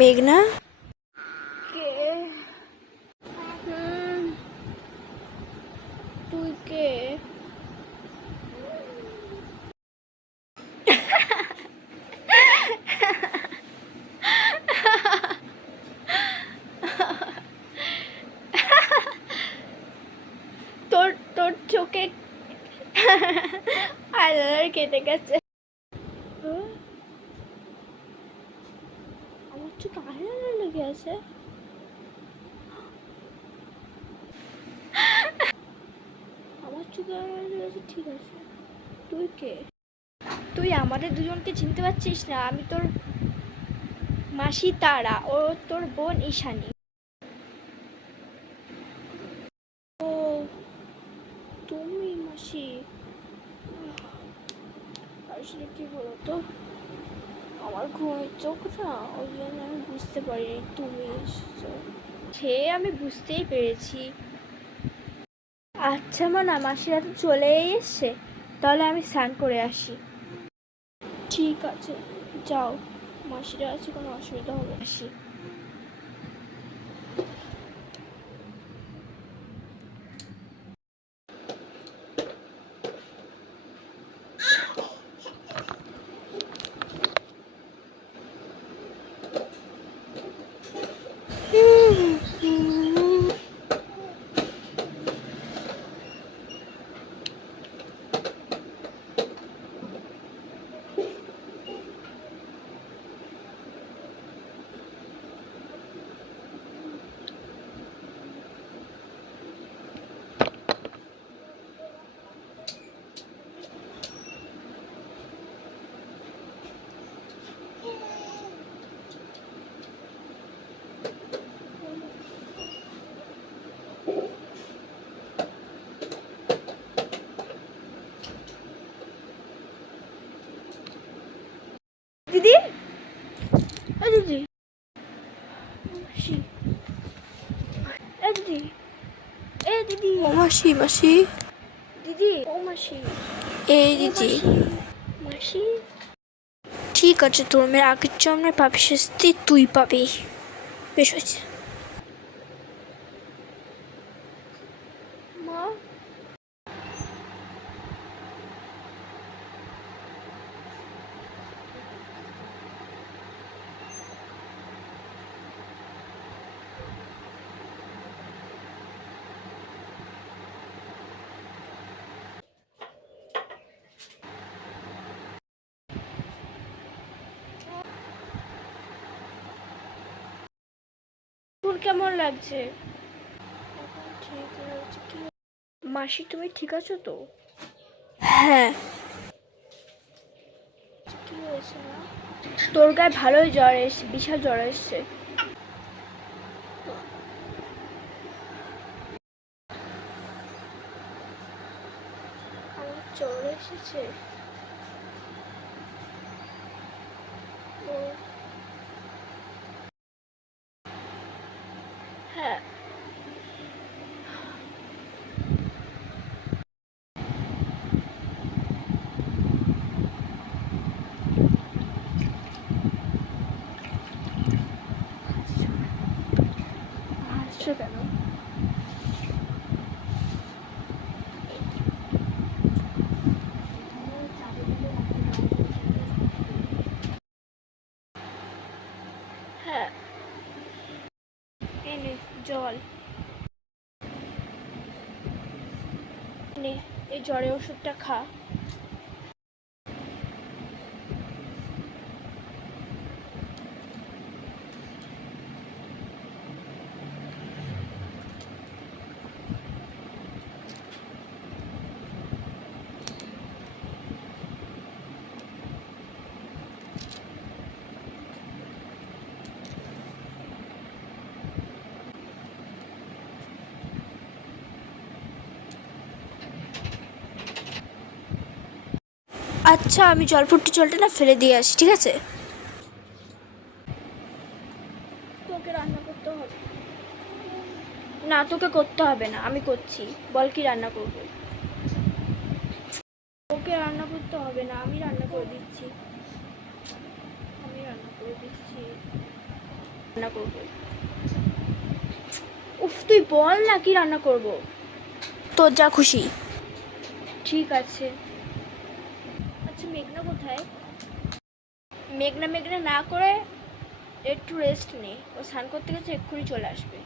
মেঘনা? কে? তুই কে? তোর তোর চোখে আইলাইনার কেটে গেছে। আমার চোখে আইলাইনার লেগে আছে। আমার চোখে আইলাইনার লেগে আছে, ঠিক আছে। তুই কে? তুই আমাদের দুজনকে চিনতে পারছিস না? আমি তোর মাসি তারা, ও তোর বোন ঈশানী। ও তুমি মাসি? আসলে কি বলতো, আমার ঘুমের চোখ না, ওই জন্য আমি বুঝতে পারিনি তুমি এসেছো। সে আমি বুঝতেই পেরেছি। আচ্ছা না, মাসিরা তো চলেই এসছে, তাহলে আমি স্নান করে আসি। ঠিক আছে, যাও, মাসিরা আছে, কোনো অসুবিধা হবে। আসি। দিদি, দিদি, মাসি, দিদি, দিদি, ও মাসি, মাসি, দিদি, ও মাসি, এই দিদি। মাসি। ঠিক আছে, তোর মেয়ের আগের জন্মের পাপি শাস্তি তুই পাবি। বেশ হয়েছে। মা, তোর কেমন লাগছে? মাসি, তুমি ঠিক আছো তো? হ্যাঁ। কি হয়েছে না? তোর গায়ে ভালোই জ্বর এসছে, বিশাল জ্বর এসছে। আমার জ্বর এসেছে। ও হ্যাঁ। হাসছো কেন? হ্যাঁ, এনে জল, নে এই জ্বরের ওষুধটা খা। আচ্ছা, আমি জলপট্টি জলটা না ফেলে দিয়ে আসি, ঠিক আছে? তোকে রান্না করতে হবে না? তোকে করতে হবে না, আমি করছি। বল কি রান্না করবো? তোকে রান্না করতে হবে না, আমি রান্না করে দিচ্ছি। আমি রান্না করে দিচ্ছি। রান্না করব। উফ, তুই বল না কি রান্না করব। তোর যা খুশি। ঠিক আছে। আচ্ছা, মেঘনা কোথায়? মেঘনা মেঘনা না করে একটু রেস্ট নে, ও স্নান করতে গেছে, এক্ষুনি চলে আসবে।